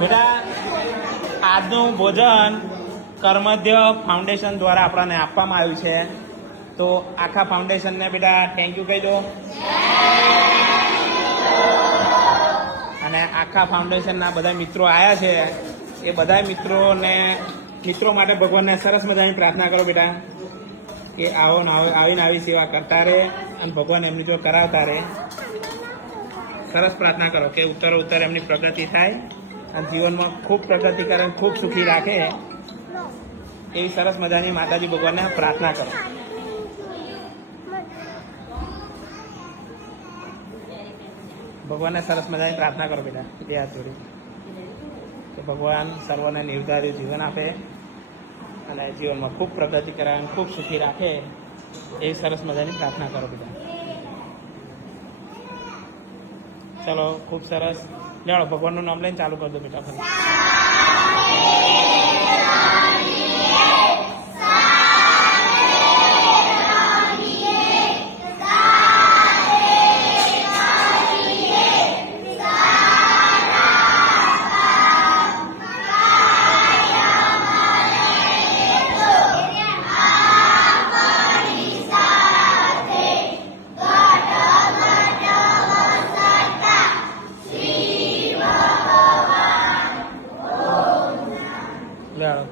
બેટા આજનું ભોજન કર્મધ્ય ફાઉન્ડેશન દ્વારા આપણને આપવામાં આવ્યું છે, તો આખા ફાઉન્ડેશનને બેટા થેન્ક યુ કહી દો. અને આખા ફાઉન્ડેશનના બધા મિત્રો આવ્યા છે, એ બધા મિત્રો માટે ભગવાનને સરસ મજાની પ્રાર્થના કરો બેટા કે આવીને આવી સેવા કરતા રહે અને ભગવાન એમની જો કરાવતા રહે. સરસ પ્રાર્થના કરો કે ઉત્તર એમની પ્રગતિ થાય અને જીવનમાં ખૂબ પ્રગતિ કરે, ખૂબ સુખી રાખે, એવી સરસ મજાની માતાજી ભગવાનને પ્રાર્થના કરો. ભગવાનને સરસ મજાની પ્રાર્થના કરો બેટા બે હાથ જોડી કે ભગવાન સર્વને નિર્ધારિત જીવન આપે અને જીવનમાં ખૂબ પ્રગતિ કરે અને ખૂબ સુખી રાખે, એવી સરસ મજાની પ્રાર્થના કરો બેટા. ચલો ખૂબ સરસ. જાઓ ભગવાનનું નામ લઈને ચાલુ કરી દો બેટા. ફરી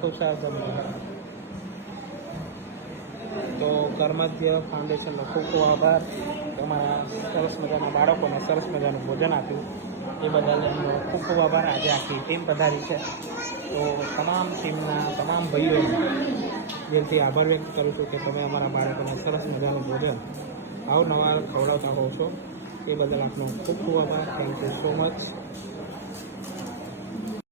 ખૂબ સરસ. તો કર્મધ્ય ફાઉન્ડેશનનો ખૂબ ખૂબ આભાર. તમારા સરસ મજાના બાળકોને સરસ મજાનું ભોજન આપ્યું એ બદલ એમનો ખૂબ ખૂબ આભાર. આજે આખી ટીમ પધારી છે, તો તમામ ટીમના તમામ ભાઈઓને દિલથી આભાર વ્યક્ત કરું છું કે તમે અમારા બાળકોને સરસ મજાનું ભોજન અવનવા ખવડાવતા હોવ છો, એ બદલ આપનો ખૂબ ખૂબ આભાર. Thank you so much.